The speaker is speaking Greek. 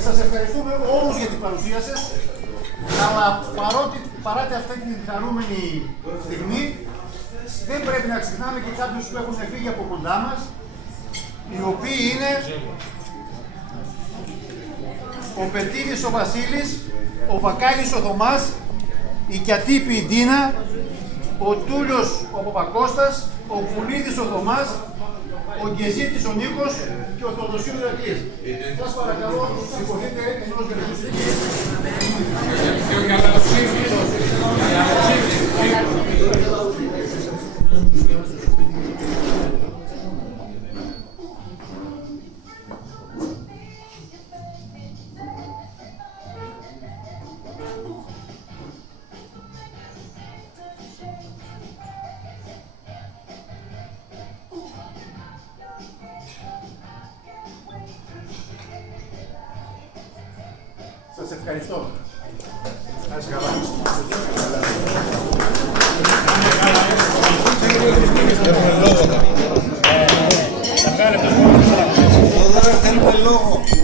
Σας ευχαριστούμε όλους για την παρουσία σας, αλλά παρά αυτή την χαρούμενη στιγμή, δεν πρέπει να ξεχνάμε και κάποιους που έχουν φύγει από κοντά μας, οι οποίοι είναι ο Πετίδης ο Βασίλης, ο Βακάλης ο Θωμάς, η Κιατύπη η Ντίνα, ο Τούλιος ο Παπακώστας, ο Κουλίδης ο Θωμάς, ο Γκεζίτης ο Νίκος και ο Θοδοσίου Ηρακλής. Σας παρακαλώ, σηκωθείτε ενός Σας ευχαριστώ. Θέλουμε λόγο.